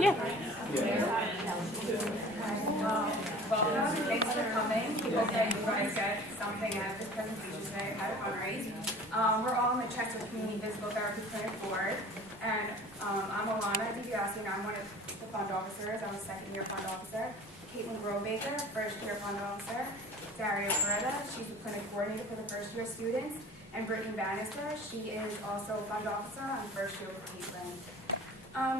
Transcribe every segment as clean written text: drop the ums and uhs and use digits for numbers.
Yeah. Welcome, thanks for coming. We hope that you guys get something out of this presentation today, how to fundraise. We're all in the Chester Community Physical Therapy Clinic Board, and I'm Alana DiBiase, and I'm one of the fund officers. I'm a second-year fund officer. Caitlin Grobaker, first-year fund officer. Daria Beretta, she's the clinic coordinator for the first-year students. And Brittany Bannister, she is also a fund officer on first year with Caitlin.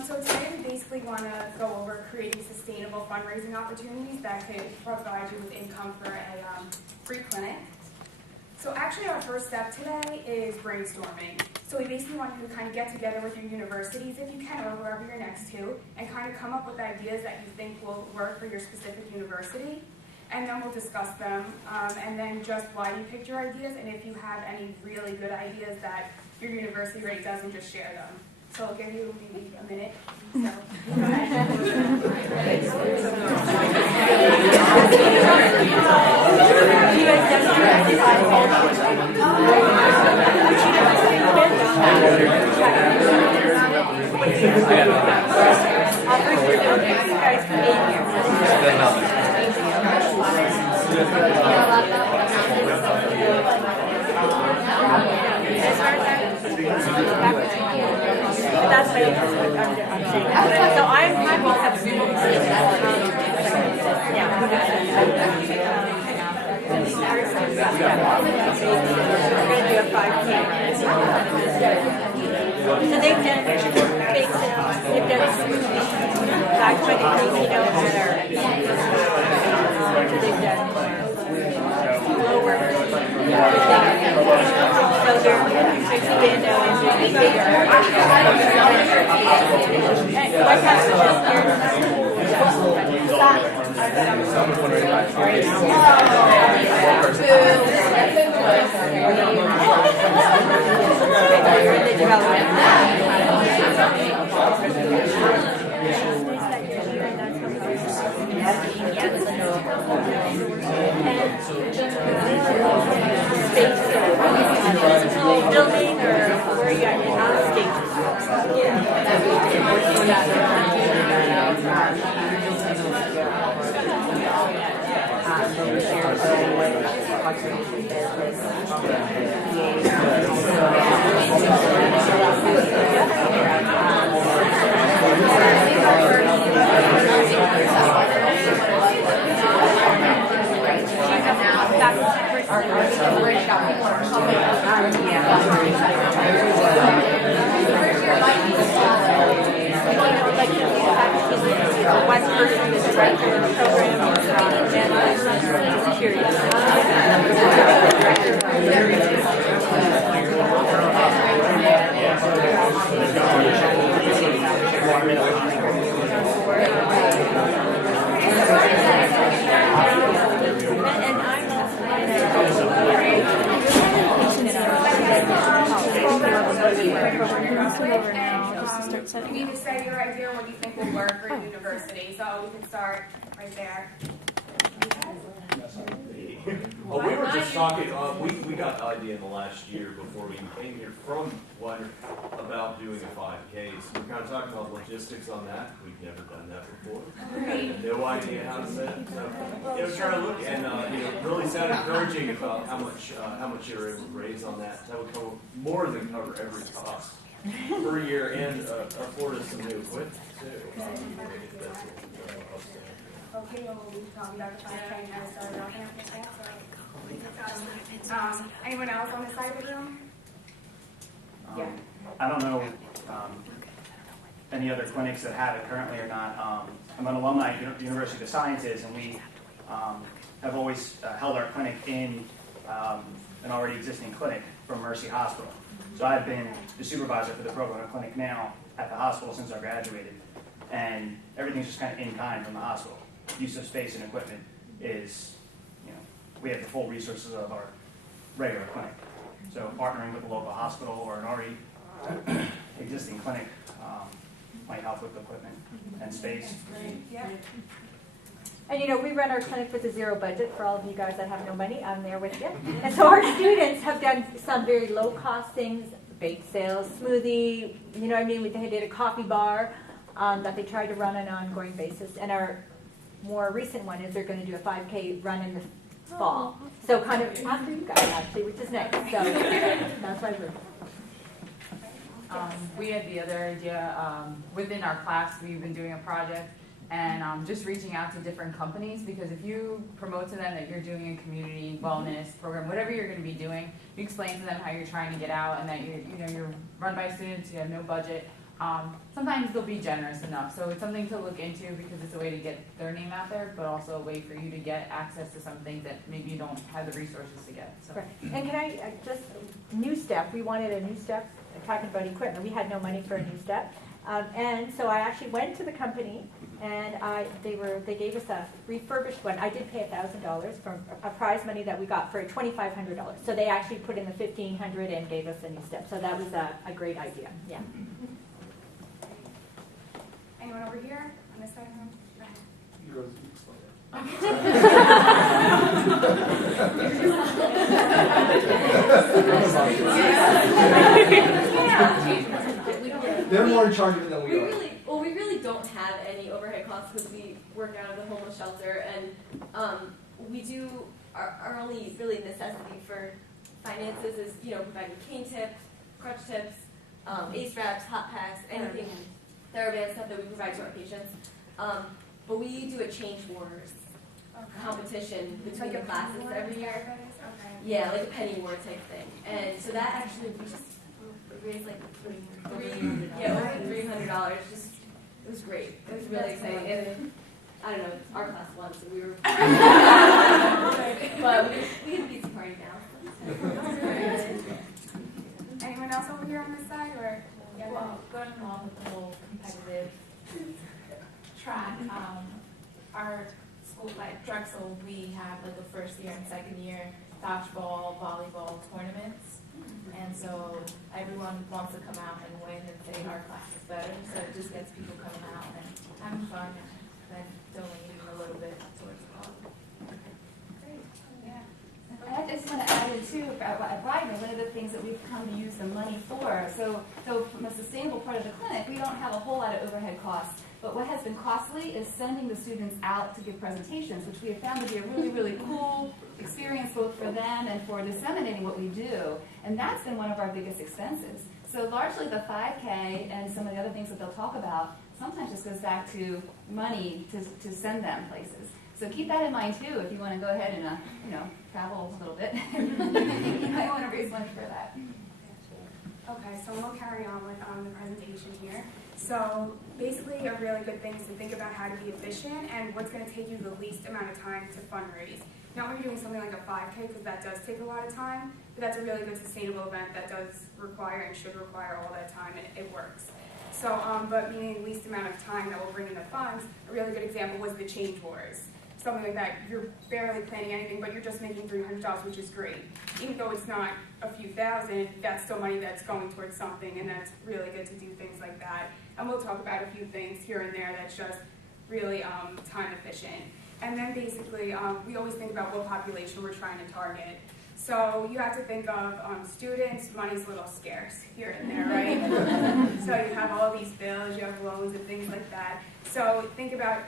So today we basically want to go over creating sustainable fundraising opportunities that could provide you with income for a free clinic. So actually our first step today is brainstorming. So we basically want you to kind of get together with your universities if you can, or whoever you're next to, and kind of come up with ideas that you think will work for your specific university. And then we'll discuss them, and then just why you picked your ideas, and if you have any really good ideas that your university already doesn't, just share them. So I'll give you maybe a minute. So, go ahead. That's what I'm saying. So I'm so they can make them, if there's backed by the casino that are they've done lower so they're expand and bigger. What has to building or where you at in stages. One person is director of the program and security. You need to say your idea what you think will work for your university. So we can start right there. Well, we were just talking, we got the idea in the last year before we came here from one about doing a 5K. So we're kind of talking about logistics on that. We've never done that before. No idea how to set it. So, trying to look and, really sound encouraging about how much you're able to raise on that. That would cover more than cover every cost per year and afford us some new equipment too. Okay, well, we'll be talking about the 5K and how to start it off and everything. So, anyone else on this side of the room? Yeah. I don't know any other clinics that have it currently or not. I'm an alumni at the University of Sciences, and we have always held our clinic in an already existing clinic from Mercy Hospital. So I've been the supervisor for the program clinic now at the hospital since I graduated, and everything's just kind of in kind from the hospital. Use of space and equipment is, we have the full resources of our regular clinic. So partnering with a local hospital or an already existing clinic might help with equipment and space. Yeah. And we run our clinic with a zero budget for all of you guys that have no money. I'm there with you. And so our students have done some very low cost things, bake sales, smoothie, they did a coffee bar. that they try to run on an ongoing basis. And our more recent one is they're going to do a 5K run in the fall. So kind of after you guys, actually, which is nice. So that's why we're... We had the other idea, within our class, we've been doing a project and just reaching out to different companies, because if you promote to them that you're doing a community wellness program, whatever you're going to be doing, you explain to them how you're trying to get out and that you're run by students, you have no budget. Sometimes they'll be generous enough. So it's something to look into because it's a way to get their name out there, but also a way for you to get access to some things that maybe you don't have the resources to get. So. Right. And can I just, new step, we wanted a new step, talking about equipment, we had no money for a new step. And so I actually went to the company and they gave us a refurbished one. I did pay $1,000 for a prize money that we got for $2,500. So they actually put in the $1,500 and gave us a new step. So that was a great idea, yeah. Anyone over here on this side of the room? Go ahead. They're more in charge of it than we are. We really don't have any overhead costs because we work out of the homeless shelter, and we do our only really necessity for finances is providing cane tips, crutch tips, ACE wraps, hot packs, anything TheraBand stuff that we provide to our patients. But we do a change wars competition between the classes every year. Okay. Yeah, like a penny war type thing. And so that actually we just raised like over $300. Just it was great. It was really exciting. And I don't know, our class won, so we were. But we had a pizza party now. Anyone else over here on this side, or Well, going along with the whole competitive track, our school, like Drexel, we have like a first year and second year dodgeball, volleyball tournaments. And so everyone wants to come out and win and say our class is better. So it just gets people coming out and having fun and then donating a little bit towards the cause. great? Yeah. And I just want to add in too, at Widener, one of the things that we've come to use the money for, so from a sustainable part of the clinic, we don't have a whole lot of overhead costs. But what has been costly is sending the students out to give presentations, which we have found to be a really, really cool experience both for them and for disseminating what we do. And that's been one of our biggest expenses. So largely the 5K and some of the other things that they'll talk about sometimes just goes back to money to send them places. So keep that in mind too if you want to go ahead and travel a little bit. You might want to raise money for that. Okay, so we'll carry on with the presentation here. So basically a really good thing is to think about how to be efficient and what's going to take you the least amount of time to fundraise. Not when you're doing something like a 5K, because that does take a lot of time, but that's a really good sustainable event that does require and should require all that time, and it works. So, but meaning the least amount of time that will bring in the funds, a really good example was the Change Wars. Something like that, you're barely planning anything, but you're just making $300, which is great. Even though it's not a few thousand, that's still money that's going towards something, and that's really good to do things like that. And we'll talk about a few things here and there that's just really time efficient. And then basically, we always think about what population we're trying to target. So you have to think of students, money's a little scarce here and there, right? So you have all these bills, you have loans and things like that. So think about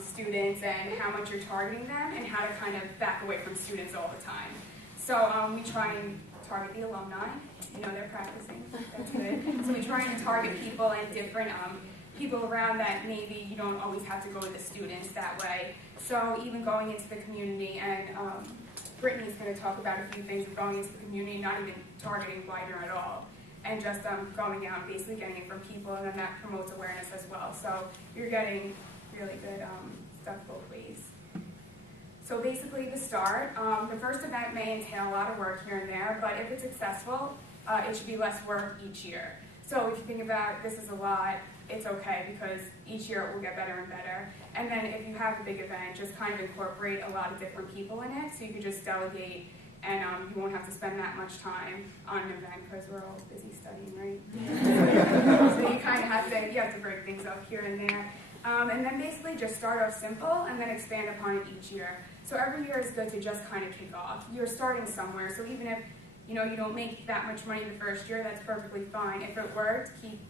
students and how much you're targeting them and how to kind of back away from students all the time. So we try and target the alumni. They're practicing. That's good. So we try and target people and different people around that maybe you don't always have to go with the students that way. So even going into the community, and Brittany's going to talk about a few things of going into the community, not even targeting Widener at all, and just going out and basically getting it from people, and then that promotes awareness as well. So you're getting really good stuff both ways. So basically to start, the first event may entail a lot of work here and there, but if it's successful, it should be less work each year. So if you think about this is a lot, it's okay because each year it will get better and better. And then if you have a big event, just kind of incorporate a lot of different people in it, so you can just delegate and you won't have to spend that much time on an event because we're all busy studying, right? So you kind of have to break things up here and there. And then basically just start off simple and then expand upon it each year. So every year is good to just kind of kick off. You're starting somewhere, so even if you don't make that much money the first year, that's perfectly fine. If it worked, keep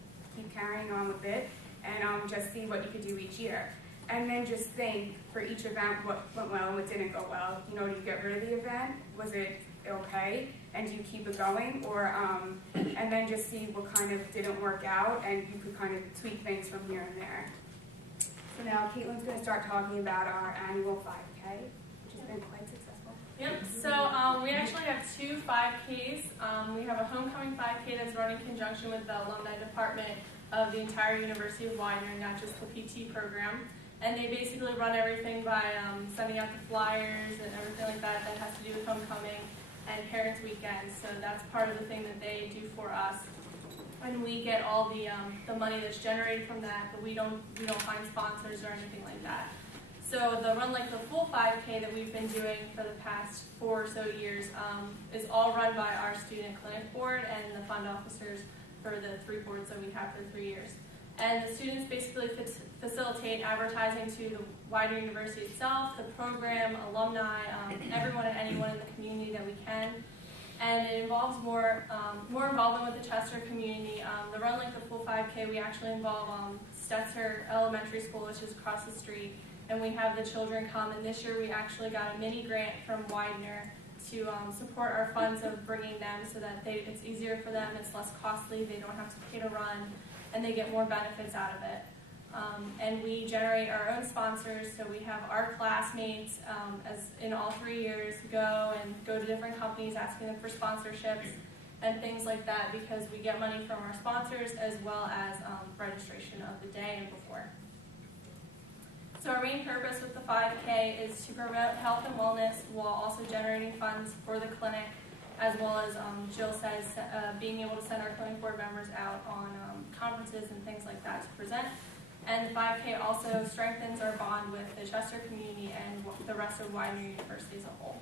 carrying on with it. and just see what you could do each year. And then just think for each event what went well and what didn't go well. You know, do you get rid of the event? Was it okay? And do you keep it going? Or and then just see what kind of didn't work out, and you could kind of tweak things from here and there. So now Caitlin's going to start talking about our annual 5K, which has been quite successful. Yep, so we actually have two 5Ks. We have a homecoming 5K that's run in conjunction with the alumni department of the entire University of Widener, not just the PT program. And they basically run everything by sending out the flyers and everything like that that has to do with homecoming and Parents Weekend. So that's part of the thing that they do for us. And we get all the money that's generated from that, but we don't find sponsors or anything like that. So the Run Like the Full 5K that we've been doing for the past 4 or so years is all run by our student clinic board and the fund officers for the 3 boards that we have for 3 years. And the students basically facilitate advertising to the wider university itself, the program, alumni, everyone and anyone in the community that we can. And it involves more involvement with the Chester community. The Run Like the Full 5K, we actually involve Stetzer Elementary School, which is across the street, and we have the children come. And this year we actually got a mini grant from Widener to support our funds of bringing them so that it's easier for them, it's less costly, they don't have to pay to run, and they get more benefits out of it. And we generate our own sponsors, so we have our classmates, as in all 3 years, go to different companies asking them for sponsorships and things like that, because we get money from our sponsors as well as registration of the day and before. So our main purpose with the 5K is to promote health and wellness while also generating funds for the clinic, as well as Jill says, being able to send our clinic board members out on conferences and things like that to present. And the 5K also strengthens our bond with the Chester community and the rest of Widener University as a whole.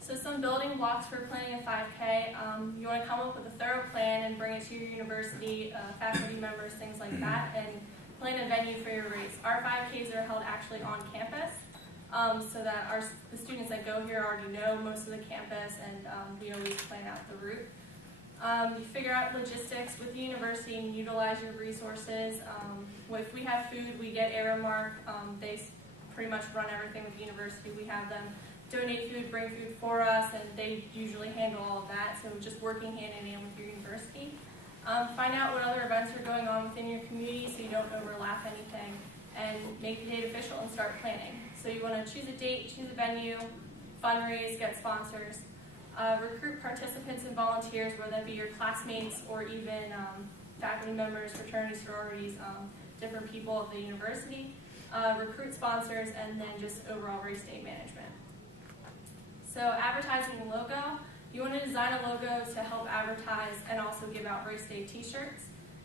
So some building blocks for planning a 5K. You want to come up with a thorough plan and bring it to your university, faculty members, things like that, and plan a venue for your race. Our 5Ks are held actually on campus, so that the students that go here already know most of the campus, and we always plan out the route. You figure out logistics with the university and utilize your resources. If we have food, we get Aramark. They pretty much run everything with the university. We have them donate food, bring food for us, and they usually handle all of that. So just working hand in hand with your university. Find out what other events are going on within your community so you don't overlap anything, and make the date official and start planning. So you want to choose a date, choose a venue, fundraise, get sponsors. Recruit participants and volunteers, whether that be your classmates or even faculty members, fraternities, sororities, different people at the university. Recruit sponsors, and then just overall race day management. So advertising and logo. You want to design a logo to help advertise and also give out race day t-shirts.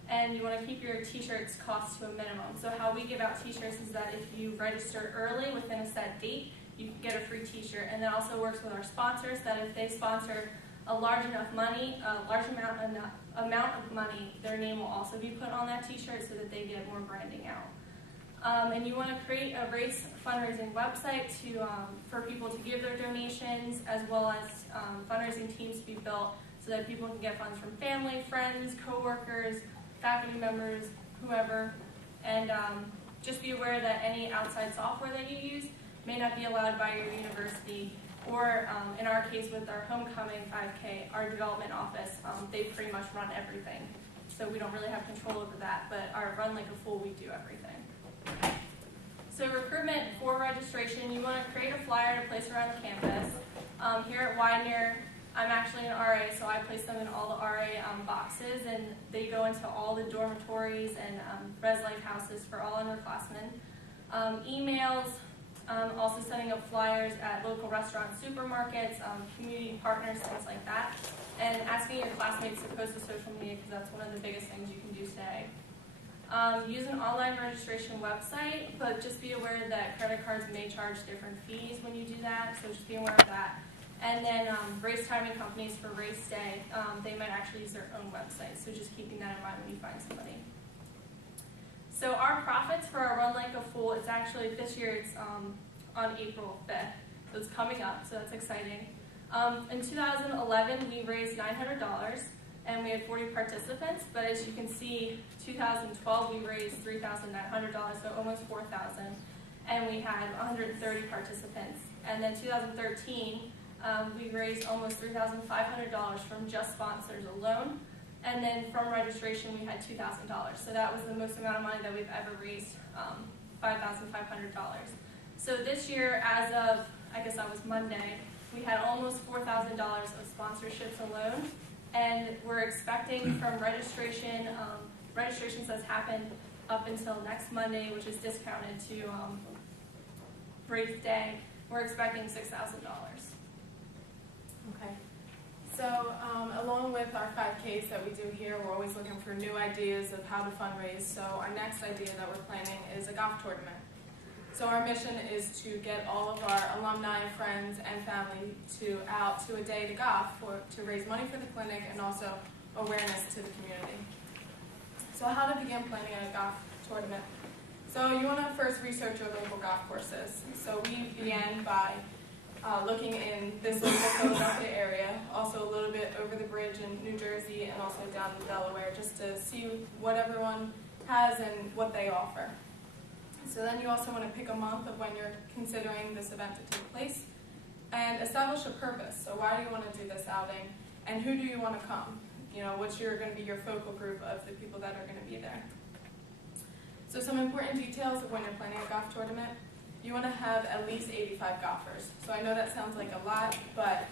And you want to keep your t-shirts cost to a minimum. So how we give out t-shirts is that if you register early within a set date, you can get a free t-shirt. And that also works with our sponsors, that if they sponsor a large amount of money, their name will also be put on that t-shirt so that they get more branding out. And you want to create a race fundraising website for people to give their donations, as well as fundraising teams to be built so that people can get funds from family, friends, co-workers, faculty members, whoever. And just be aware that any outside software that you use may not be allowed by your university, or in our case with our homecoming 5K, our development office, they pretty much run everything. So we don't really have control over that, but our Run Like a Fool, we do everything. So recruitment for registration, you want to create a flyer to place around the campus. Here at Widener, I'm actually an RA, so I place them in all the RA boxes, and they go into all the dormitories and res life houses for all underclassmen. Emails, also setting up flyers at local restaurants, supermarkets, community partners, things like that, and asking your classmates to post to social media, because that's one of the biggest things you can do today. Use an online registration website, but just be aware that credit cards may charge different fees when you do that, so just be aware of that. And then race timing companies for race day, they might actually use their own website, so just keeping that in mind when you find somebody. So our profits for our Run Like a Fool, it's actually, this year it's on April 5th, so it's coming up, so that's exciting. In 2011, we raised $900. and we had 40 participants, but as you can see, 2012 we raised $3,900, so almost $4,000, and we had 130 participants. And then 2013, we raised almost $3,500 from just sponsors alone, and then from registration we had $2,000. So that was the most amount of money that we've ever raised, $5,500. So this year, as of, I guess that was Monday, we had almost $4,000 of sponsorships alone, and we're expecting from registration, registration says happen up until next Monday, which is discounted to race day, we're expecting $6,000. Okay. So along with our 5Ks that we do here, we're always looking for new ideas of how to fundraise. So our next idea that we're planning is a golf tournament. So our mission is to get all of our alumni, friends, and family out to a day to golf to raise money for the clinic and also awareness to the community. So how to begin planning a golf tournament? So you want to first research your local golf courses. So we began by looking in this local Philadelphia area, also a little bit over the bridge in New Jersey and also down in Delaware, just to see what everyone has and what they offer. So then you also want to pick a month of when you're considering this event to take place and establish a purpose. So why do you want to do this outing and who do you want to come? You know, what's going to be your focal group of the people that are going to be there. So some important details of when you're planning a golf tournament. You want to have at least 85 golfers. So I know that sounds like a lot, but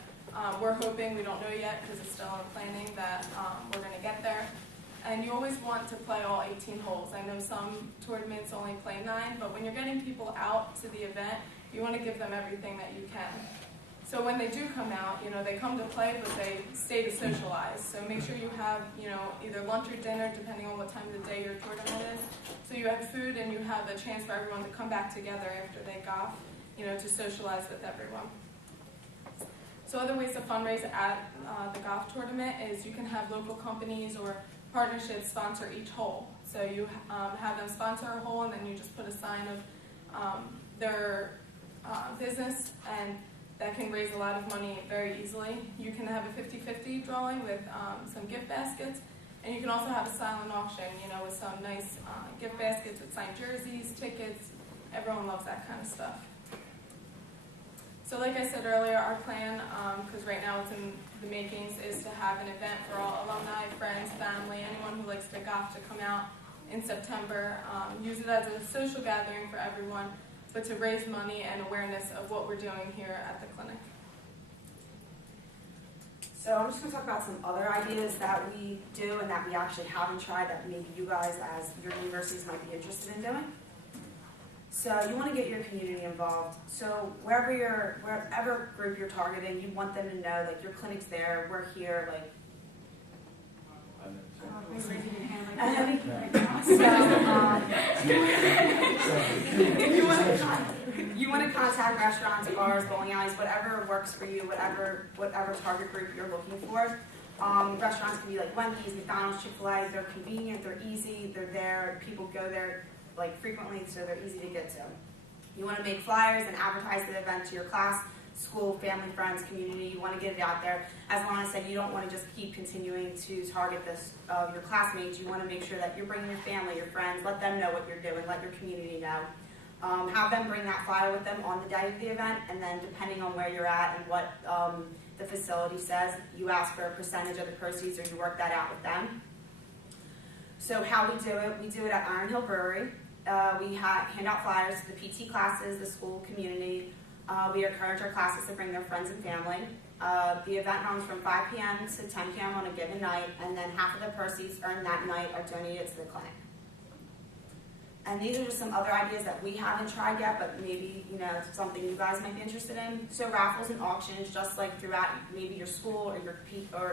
we're hoping, we don't know yet because it's still in planning, that we're going to get there. And you always want to play all 18 holes. I know some tournaments only play 9, but when you're getting people out to the event, you want to give them everything that you can. So when they do come out, you know, they come to play, but they stay to socialize. So make sure you have, you know, either lunch or dinner, depending on what time of the day your tournament is. So you have food and you have a chance for everyone to come back together after they golf, you know, to socialize with everyone. So other ways to fundraise at the golf tournament is you can have local companies or partnerships sponsor each hole. So you have them sponsor a hole and then you just put a sign of their business, and that can raise a lot of money very easily. You can have a 50-50 drawing with some gift baskets, and you can also have a silent auction, you know, with some nice gift baskets with signed jerseys, tickets. Everyone loves that kind of stuff. So like I said earlier, our plan, because right now it's in the makings, is to have an event for all alumni, friends, family, anyone who likes to golf to come out in September. Use it as a social gathering for everyone, but to raise money and awareness of what we're doing here at the clinic. So I'm just going to talk about some other ideas that we do and that we actually haven't tried that maybe you guys as your universities might be interested in doing. So you want to get your community involved. So wherever group you're targeting, you want them to know, like, your clinic's there, we're here, like. You want to contact restaurants, bars, bowling alleys, whatever works for you, whatever target group you're looking for. Restaurants can be like Wendy's, McDonald's, Chick-fil-A. They're convenient, they're easy, they're there. People go there like frequently, so they're easy to get to. You want to make flyers and advertise the event to your class, school, family, friends, community. You want to get it out there. As Lana said, you don't want to just keep continuing to target this your classmates. You want to make sure that you're bringing your family, your friends, let them know what you're doing, let your community know. Have them bring that flyer with them on the day of the event, and then depending on where you're at and what the facility says, you ask for a percentage of the proceeds, or you work that out with them. So how we do it at Iron Hill Brewery. We hand out flyers to the PT classes, the school community. We encourage our classes to bring their friends and family. The event runs from 5 p.m. to 10 p.m. on a given night, and then half of the proceeds earned that night are donated to the clinic. And these are just some other ideas that we haven't tried yet, but maybe, you know, something you guys might be interested in. So raffles and auctions, just like throughout maybe your school or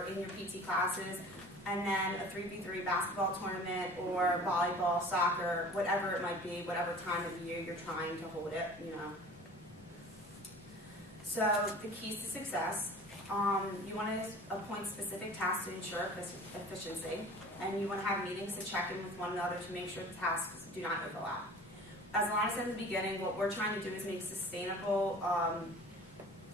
in your PT classes, and then a 3v3 basketball tournament or volleyball, soccer, whatever it might be, whatever time of year you're trying to hold it, you know. So the keys to success, you want to appoint specific tasks to ensure efficiency, and you want to have meetings to check in with one another to make sure the tasks do not overlap. As Lana said in the beginning, what we're trying to do is make sustainable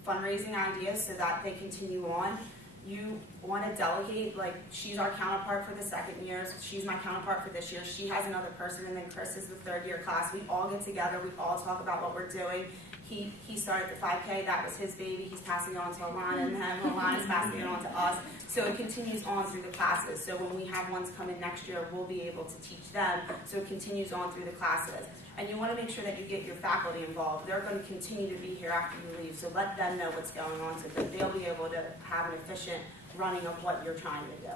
fundraising ideas so that they continue on. You want to delegate, like, she's our counterpart for the second years, she's my counterpart for this year, she has another person, and then Chris is the third year class. We all get together, we all talk about what we're doing. He started the 5K, that was his baby, he's passing it on to Alana, and then Alana's passing it on to us. So it continues on through the classes. So when we have ones come in next year, we'll be able to teach them, so it continues on through the classes. And you want to make sure that you get your faculty involved. They're going to continue to be here after you leave, so let them know what's going on so that they'll be able to have an efficient running of what you're trying to do.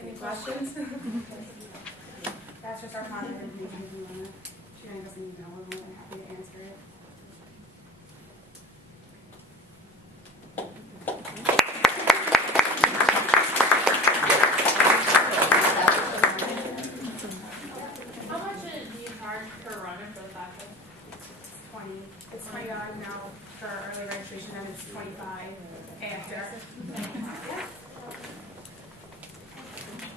Any questions? That's just our contact information. She didn't us an email. We're more than happy to answer it. How much do you charge per runner for the 5K? 20. It's $20 now for early registration, and it's $25 after.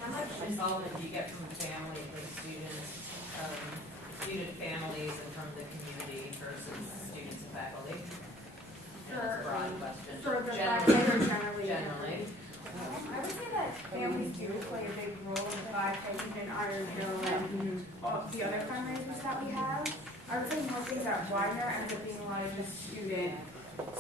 How much involvement do you get from the family, like students, student families, and from the community versus students and faculty? That's a broad question. For the Generally. 5K or generally? Generally. I would say that families do play a big role in the 5K, even Iron Hill and all the other fundraisers that we have. I would say most things at Widener ends up being a lot of just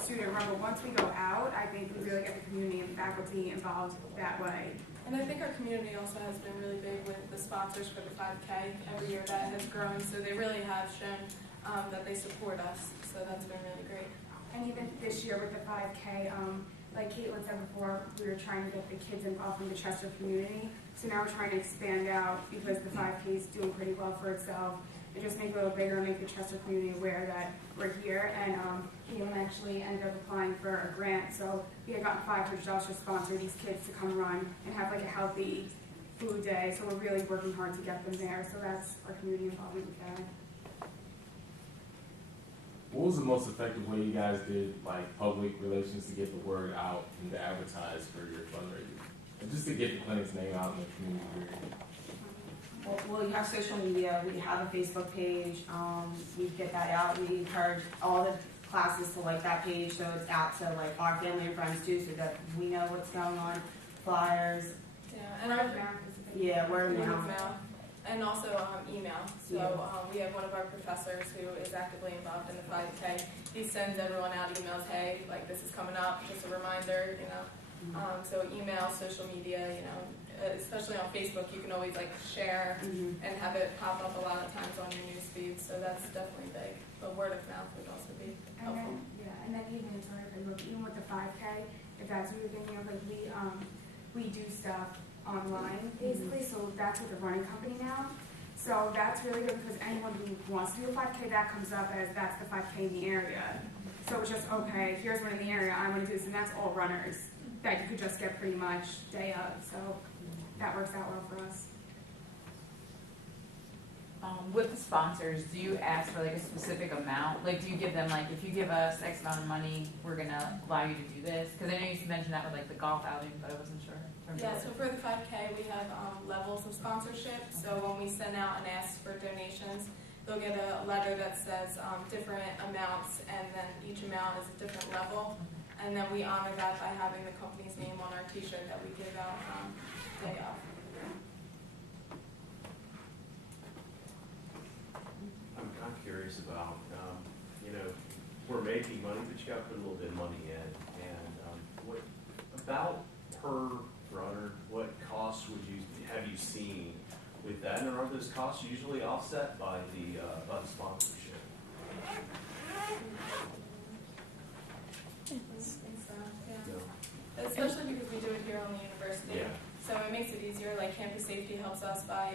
student run, but once we go out, I think we really get the community and faculty involved that way. And I think our community also has been really big with the sponsors for the 5K. Every year that has grown, so they really have shown that they support us. So that's been really great. And even this year with the 5K, like Caitlin said before, we were trying to get the kids involved in the Chester community. So now we're trying to expand out because the 5K is doing pretty well for itself. And just make it a little bigger and make the Chester community aware that we're here. And Caitlin actually ended up applying for a grant. So we had gotten $500 to sponsor these kids to come run and have like a healthy food day. So we're really working hard to get them there. So that's our community involvement with that. What was the most effective way you guys did like public relations to get the word out and to advertise for your fundraisers? And just to get the clinic's name out in the community? Well, you have social media. We have a Facebook page. We get that out. We encourage all the classes to like that page, so it's out to like our family and friends too, so that we know what's going on. Flyers. Yeah, and our word of mouth. And also email. So we have one of our professors who is actively involved in the 5K. He sends everyone out emails, hey, like this is coming up, just a reminder, you know. So email, social media, you know, especially on Facebook, you can always like share and have it pop up a lot of times on your news feed. So that's definitely big. But word of mouth would also be helpful. And then even with the 5K, if that's what you're thinking of, like we do stuff online basically, so that's with the running company now. So that's really good because anyone who wants to do a 5K, that comes up as that's the 5K in the area. So it's just, okay, here's one in the area, I want to do this, and that's all runners that you could just get pretty much day of. So that works out well for us. With the sponsors, do you ask for like a specific amount? Like, do you give them like, if you give us X amount of money, we're gonna allow you to do this? Because I know you mentioned that with like the golf outing, but I wasn't sure. Yeah, so for the 5K, we have levels of sponsorship. So when we send out and ask for donations, they'll get a letter that says different amounts, and then each amount is a different level. And then we honor that by having the company's name on our t-shirt that we give out day of. I'm curious about, you know, we're making money, but you got to put a little bit of money in. And what about per runner? What costs have you seen with that? And are those costs usually offset by the sponsorship? Especially because we do it here on the university. Yeah. So it makes it easier. Like campus safety helps us by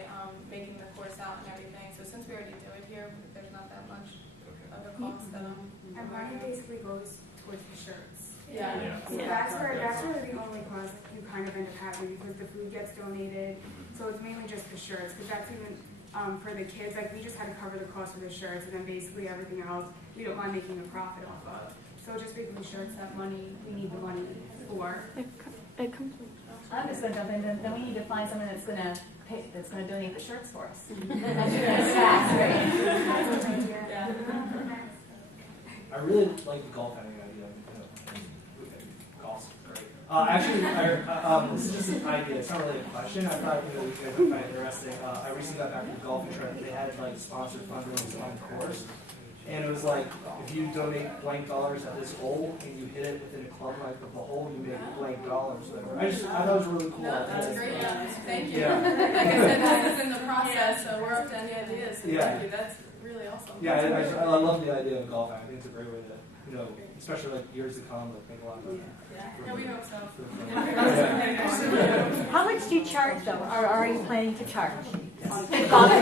making the course out and everything. So since we already do it here, there's not that much of a cost. And money basically goes towards the shirts. Yeah. So that's where the only cost you kind of end up having, because the food gets donated. So it's mainly just the shirts, because that's even for the kids. Like we just had to cover the cost of the shirts, and then basically everything else we don't mind making a profit off of. So just basically shirts that money we need the money for. I'm just going to jump in. Then we need to find someone that's going to donate the shirts for us. I really like the golf outing idea. Golf's Actually, this is just an idea. It's not really a question. I thought you guys would find it interesting. I recently got back from the golfing trip. They had like sponsored fundraisers on the course, and it was like if you donate blank dollars at this hole and you hit it within a club like with the hole, you make blank dollars. Whatever. I thought it was really cool. No, that's great. Thank you. Yeah. Like I said, this is in the process, so we're up to any ideas. So Yeah. thank you. That's really awesome. Yeah, I love the idea of golfing. I think it's a great way to, especially like years to come, like make a lot of money. Yeah, we hope so. How much do you charge though, or are you planning to charge? The cost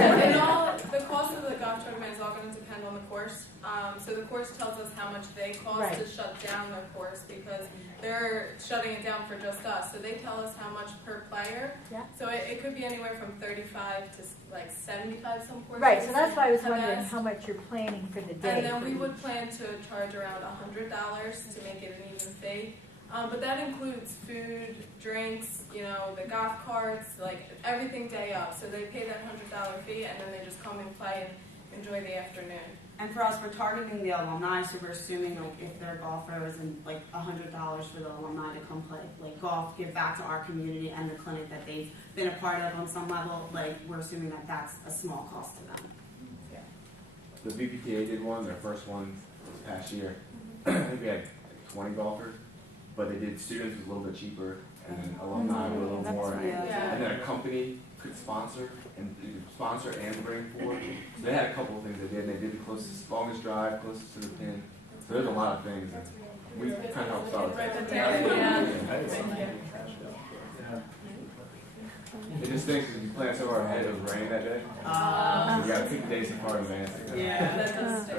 of the golf tournament is all going to depend on the course. So the course tells us how much they cost Right. to shut down their course because they're shutting it down for just us. So they tell us how much per player. Yeah. So it could be anywhere from 35 to like 75 some courses. Right, so that's why I was have wondering asked. how much you're planning for the day. And then we would plan to charge around $100 to make it an even fee. But that includes food, drinks, the golf carts, like everything day up. So they pay that $100 fee and then they just come and play and enjoy the afternoon. And for us, we're targeting the alumni, so we're assuming like if they're golfers and like $100 for the alumni to come play like golf, give back to our community and the clinic that they've been a part of on some level. Like we're assuming that that's a small cost to them. The BPTA did one, their first one this past year. I think we had 20 golfers, but they did students was a little bit cheaper, and then alumni were a little more. And then a company could sponsor and bring forward. So they had a couple of things they did. They did the closest, longest drive, closest to the pin. So there's a lot of things, and we kind of helped out with that. It just thinks if you plan so far ahead, it was raining that day. So you got to pick the days so far in advance. Yeah, that does. Yeah.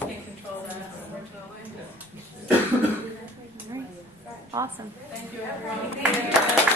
Can't control that, unfortunately. Awesome. Thank you, everyone.